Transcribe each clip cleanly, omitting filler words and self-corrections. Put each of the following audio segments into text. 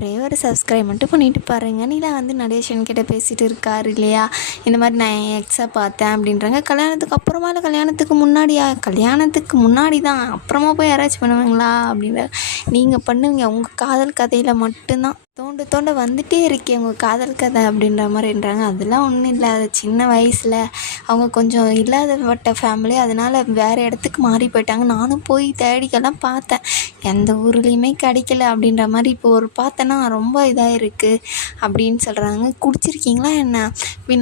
ஒரே ஒரு சப்ஸ்கிரைப் மட்டும் பண்ணிட்டு பாருங்க. நீலா வந்து நடேஷன் கிட்ட பேசிகிட்டு இருக்காரு இல்லையா, இந்த மாதிரி நான் என் எக்ஸை பார்த்தேன் அப்படின்றாங்க. கல்யாணத்துக்கு அப்புறமா இல்லை கல்யாணத்துக்கு முன்னாடியா? கல்யாணத்துக்கு முன்னாடி தான், அப்புறமா போய் யாராச்சும் பண்ணுவாங்களா அப்படின்ற. நீங்கள் பண்ணுவீங்க, உங்கள் காதல் கதையில் மட்டும்தான் தோண்ட தோண்ட வந்துகிட்டே இருக்கே உங்கள் காதல் கதை அப்படின்ற மாதிரின்றாங்க. அதெல்லாம் ஒன்றும் இல்லை, அது சின்ன வயசில் அவங்க கொஞ்சம் இல்லாதப்பட்ட ஃபேமிலி, அதனால் வேறு இடத்துக்கு மாறி போயிட்டாங்க. நானும் போய் தேடிக்கெல்லாம் பார்த்தேன், எந்த ஊர்லேயுமே கிடைக்கல அப்படின்ற மாதிரி. இப்போ ஒரு பார்த்தேன்னா ரொம்ப இதாக இருக்குது அப்படின்னு சொல்கிறாங்க. குடிச்சிருக்கீங்களா என்ன?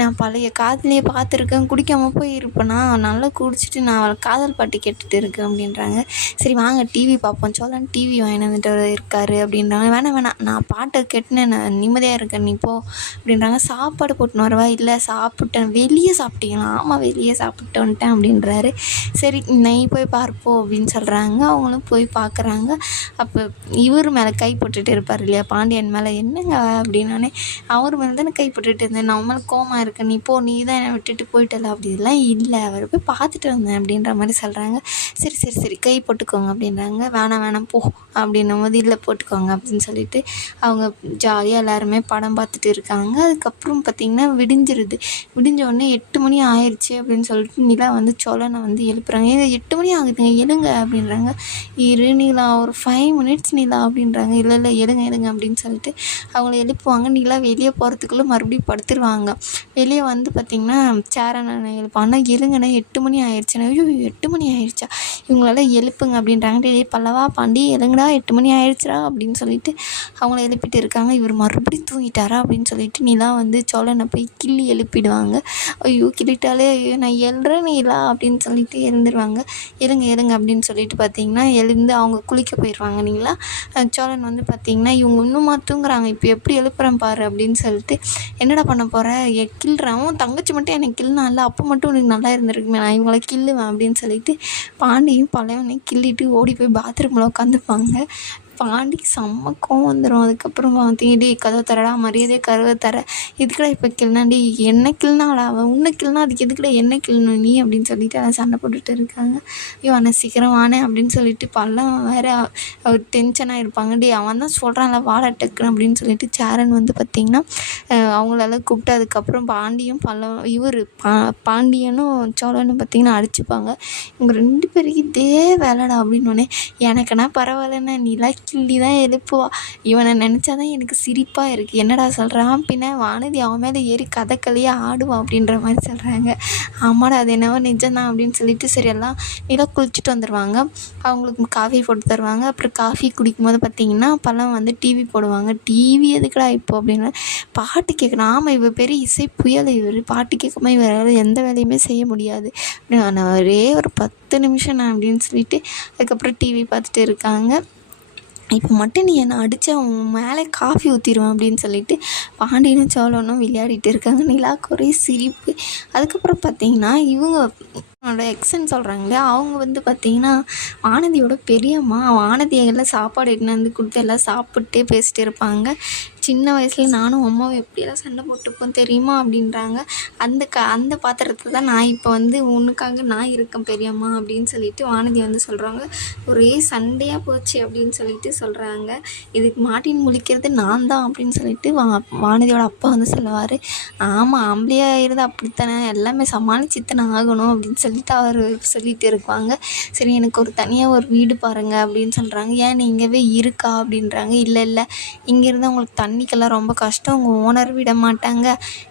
நான் பழைய காதலியை பார்த்துருக்கேன், குடிக்காமல் போய் இருப்பேனா? நல்லா குடிச்சிட்டு நான் காதல் பாட்டு கேட்டுட்டு இருக்கேன் அப்படின்றாங்க. சரி வாங்க டிவி பார்ப்போம், சோழன் டிவி வாங்கிட்டு வந்துட்டு இருக்காரு அப்படின்றாங்க. வேணாம் நான் பாட்டை கேட்டுன்னு நான் நிம்மதியாக இருக்கேன், நீ போ அப்படின்றாங்க. சாப்பாடு போட்டுன்னு வரவா? இல்லை சாப்பிட்டேன். வெளியே சாப்பிட்டீங்களா? ஆமாம் வெளியே சாப்பிட்டு வந்துட்டேன் அப்படின்றாரு. சரி நீ போய் பார்ப்போ அப்படின்னு சொல்கிறாங்க. அவங்களும் போய் பார்க்குறாங்க. அப்போ இவர் மேலே கை போட்டுட்டு இருப்பார் இல்லையா, பாண்டியன் மேலே. என்னங்க அப்படின்னானே, அவர் மேலே தானே கை போட்டுட்டு இருந்தேன், நான் மேலே கோமா இருக்கேன், நீ போ, நீ தான் என்னை விட்டுட்டு போயிட்டல. அப்படிலாம் இல்லை, அவர் போய் பார்த்துட்டு வந்தேன் அப்படின்ற மாதிரி சொல்கிறாங்க. சரி கை போட்டுக்கோங்க அப்படின்றாங்க. வேணாம் போ அப்படின்னும் போது இல்லை போட்டுக்கோங்க அப்படின்னு சொல்லிட்டு அவங்க ஜாலியாக எல்லாருமே படம் பார்த்துட்டு இருக்காங்க. அதுக்கப்புறம் பார்த்திங்கன்னா விடிஞ்சிருது. விடிஞ்ச உடனே 8 மணி ஆயிடுச்சு அப்படின்னு சொல்லிட்டு நிலா வந்து சோழனை வந்து எழுப்புறாங்க. 8 மணி ஆகுதுங்க, எழுங்க அப்படின்றாங்க. இரு நிலா, ஒரு 5 மினிட்ஸ் நிலா அப்படின்றாங்க. இல்லை எழுங்க அப்படின்னு சொல்லிட்டு அவங்கள எழுப்புவாங்க. நிலா வெளியே போகிறதுக்குள்ளே மறுபடியும் படுத்துருவாங்க. வெளியே வந்து பார்த்திங்கன்னா சேரை நான் எழுப்பாங்க. எழுங்கண்ணா 8 மணி ஆயிடுச்சுண்ணா. ஐயோ 8 மணி ஆயிடுச்சா, இவங்களால எழுப்புங்க அப்படின்றாங்க. டே பல்லவா பாண்டி எழுங்கடா, 8 மணி ஆயிடுச்சுடா அப்படின்னு சொல்லிட்டு அவங்கள எழுப்பிட்டு இருக்காங்க. இவர் மறுபடியும் தூங்கிட்டாரா அப்படின்னு சொல்லிட்டு நிலா வந்து சோழனை போய் கிள்ளி எழுப்பிடுவாங்க. ஐயோ கிள்ளிட்டாலே, ஐயோ நான் எழுறேன் நிலா அப்படின்னு சொல்லிட்டு எழுந்துருவாங்க. எழுங்க அப்படின்னு சொல்லிட்டு பார்த்திங்கன்னா எழுந்து அவங்க குளிக்க போயிடுவாங்க. நீங்களா சோழன் வந்து பார்த்திங்கன்னா இவங்க இன்னுமா தூங்குறாங்க, இப்போ எப்படி எழுப்புறேன் பாரு அப்படின்னு சொல்லிட்டு, என்னடா பண்ண போகிற, கிள்றேன், தங்கச்சி மட்டும் எனக்கு கிள்னால, அப்போ மட்டும் உனக்கு நல்லா இருந்திருக்குமே, நான் இவங்களை கிள்ளுவேன் அப்படின்னு சொல்லிட்டு பாண்டியும் பழையவனையும் கிள்ளிட்டு ஓடி போய் பாத்ரூமில் உட்காந்துப்பாங்க. பாண்டிக்கு செம்ம கோவம் வந்துடும். அதுக்கப்புறம் பார்த்தீங்கடி கதவை தரடா, மரியாதையை கதவை தர, இதுக்கடா இப்போ கிள்னாடி, என்ன கிள்னாடா அவன், உன்னை கிள்னா அதுக்கு எதுக்கடா என்ன கிள்ணும் நீ அப்படின்னு சொல்லிட்டு அதை சண்டை போட்டுட்டு இருக்காங்க. ஐயோ அவனை சீக்கிரம் வானே அப்படின்னு சொல்லிட்டு பல்லம் வேறு டென்ஷனாக இருப்பாங்க. டி அவன் தான் சொல்கிறான்ல வாடா டக்குன்னு அப்படின்னு சொல்லிட்டு சேரன் வந்து பார்த்திங்கன்னா அவங்களெல்லாம் கூப்பிட்டு அதுக்கப்புறம் பாண்டியும் பாண்டியனும் சோழனும் பார்த்திங்கன்னா அடிச்சுப்பாங்க. இவங்க 2 பேருக்கு இதே வேலைடா அப்படின்னோடனே, எனக்குன்னா பரவாயில்லண்ணா, நீலாம் கிள்ளி தான் எழுப்புவா, இவனை நினச்சாதான் எனக்கு சிரிப்பாக இருக்குது, என்னடா சொல்கிறான், பின்ன வானதி அவன் மேலே ஏறி கதக்களியே ஆடுவான் அப்படின்ற மாதிரி சொல்கிறாங்க. ஆமாடா அது என்னவோ நிஜம்தான் அப்படின்னு சொல்லிட்டு சரி எல்லாம் நீலா குளிச்சுட்டு வந்துடுவாங்க. அவங்களுக்கு காஃபி போட்டு தருவாங்க. அப்புறம் காஃபி குடிக்கும்போது பார்த்திங்கன்னா பழம் வந்து டிவி போடுவாங்க. டிவி எதுக்குடா இப்போ அப்படின்னு பாட்டு கேட்கணும். ஆமாம் இவர் பெரிய இசை புயல், இவர் பாட்டு கேட்காம இவரால் எந்த வேலையுமே செய்ய முடியாது, நான் ஒரே ஒரு 10 நிமிஷம் நான் அப்படின்னு சொல்லிட்டு அதுக்கப்புறம் டிவி பார்த்துட்டு இருக்காங்க. இப்போ மட்டும் நீ என்னை அடித்தா உன் மேலே காஃபி ஊற்றிடுவேன் அப்படின்னு சொல்லிட்டு பாண்டியனும் சோழனும் விளையாடிட்டு இருக்காங்க. நிலாவுக்கு ஒரே சிரிப்பு. அதுக்கப்புறம் பார்த்திங்கன்னா இவங்க எக்ஸன்னு சொல்கிறாங்களே, அவங்க வந்து பார்த்திங்கன்னா வானதியோட பெரியம்மா. வானதியெல்லாம் சாப்பாடு எடுத்துன்னு வந்து கொடுத்து எல்லாம் சாப்பிட்டே பேசிகிட்டு இருப்பாங்க. சின்ன வயசில் நானும் அம்மாவும் எப்படியெல்லாம் சண்டை போட்டுப்போம் தெரியுமா அப்படின்றாங்க. அந்த பாத்திரத்தை தான் நான் இப்போ வந்து உனக்காக நான் இருக்கேன் பெரியம்மா அப்படின்னு சொல்லிட்டு வானதி வந்து சொல்கிறாங்க. ஒரே சண்டையாக போச்சு அப்படின்னு சொல்லிட்டு சொல்கிறாங்க. இதுக்கு மாட்டின்னு முழிக்கிறது நான் தான் அப்படின்னு சொல்லிட்டு வானதியோட அப்பா வந்து சொல்லுவார். ஆமாம் ஆம்பளையாக இருந்தால் அப்படித்தானே, எல்லாமே சமாளிச்சுத்தானே ஆகணும் அப்படின்னு சொல்லிட்டு அவர் சொல்லிட்டு இருப்பாங்க. சரி எனக்கு ஒரு தனியாக ஒரு வீடு பாருங்கள் அப்படின்னு சொல்கிறாங்க. ஏன் நீ இங்கேவே இருக்கா அப்படின்றாங்க. இல்லை இங்கேருந்து உங்களுக்கு தண்ணிக்கெல்லாம் ரொம்ப கஷ்டம், உங்கள் ஓனர் விட மாட்டாங்க,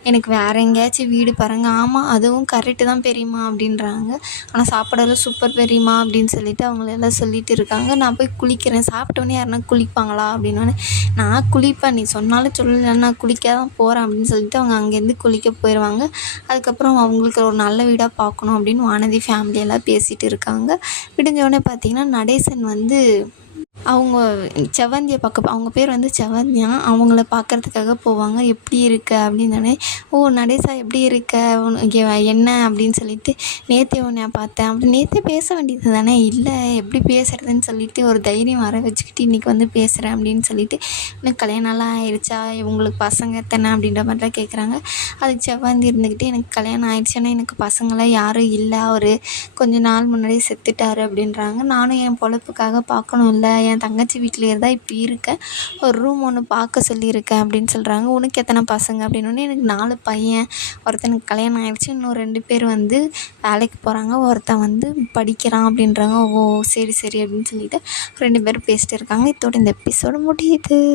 எனக்கு வேறு எங்கேயாச்சும் வீடு பாருங்கள். ஆமாம் அதுவும் கரெக்டு தான் பெரியம்மா அப்படின்றாங்க. ஆனால் சாப்பாடெல்லாம் சூப்பர் பெரியம்மா அப்படின்னு சொல்லிட்டு அவங்களெல்லாம் சொல்லிட்டு இருக்காங்க. நான் போய் குளிக்கிறேன், சாப்பிட்டோன்னே யாருன்னா குளிப்பாங்களா அப்படின்னோடனே, நான் குளிப்பேன், நீ சொன்னாலும் சொல்லலை, நான் குளிக்க தான் போகிறேன் அப்படின்னு சொல்லிட்டு அவங்க அங்கேருந்து குளிக்க போயிடுவாங்க. அதுக்கப்புறம் அவங்களுக்கு ஒரு நல்ல வீடாக பார்க்கணும் அப்படின்னு வானதி ஃபேமிலியெல்லாம் பேசிகிட்டு இருக்காங்க. விடிஞ்சோடனே பார்த்திங்கன்னா நடேசன் வந்து அவங்க செவந்தியை பார்க்க, அவங்க பேர் வந்து செவந்தியா, அவங்கள பார்க்குறதுக்காக போவாங்க. எப்படி இருக்க அப்படின்னோடனே, ஓ நடேசா எப்படி இருக்க, உனக்கு என்ன அப்படின்னு சொல்லிட்டு, நேற்றே உன்னை பார்த்தேன் அப்படி, நேற்றே பேச வேண்டியது தானே, இல்லை எப்படி பேசுகிறதுன்னு சொல்லிட்டு ஒரு தைரியம் வர வச்சுக்கிட்டு இன்றைக்கி வந்து பேசுகிறேன் அப்படின்னு சொல்லிட்டு, எனக்கு கல்யாணம்லாம் ஆயிடுச்சா, உங்களுக்கு பசங்க எத்தனை அப்படின்ற மாதிரிலாம் கேட்குறாங்க. அதுக்கு செவந்தி இருந்துக்கிட்டு, எனக்கு கல்யாணம் ஆயிடுச்சுன்னா எனக்கு பசங்களாம் யாரும் இல்லை, அவர் கொஞ்ச நாள் முன்னாடி செத்துட்டார் அப்படின்றாங்க. நானும் என் பொழப்புக்காக பார்க்கணும் இல்லை, என் தங்கச்சி வீட்டிலேயே தான் இப்போ இருக்கேன். ஒரு ரூம் ஒன்று பார்க்க சொல்லியிருக்கேன் அப்படின்னு சொல்கிறாங்க. உனக்கு எத்தனை பசங்க அப்படின்னோடனே எனக்கு 4 பையன். ஒருத்தனுக்கு கல்யாணம் ஆகிடுச்சு, இன்னும் 2 பேர் வந்து வேலைக்கு போகிறாங்க, ஒருத்தன் வந்து படிக்கிறான் அப்படின்றாங்க. ஓ சரி சரி அப்படின்னு சொல்லிட்டு 2 பேரும் பேசிட்டு இருக்காங்க. இதோட இந்த எபிசோடு முடியுது.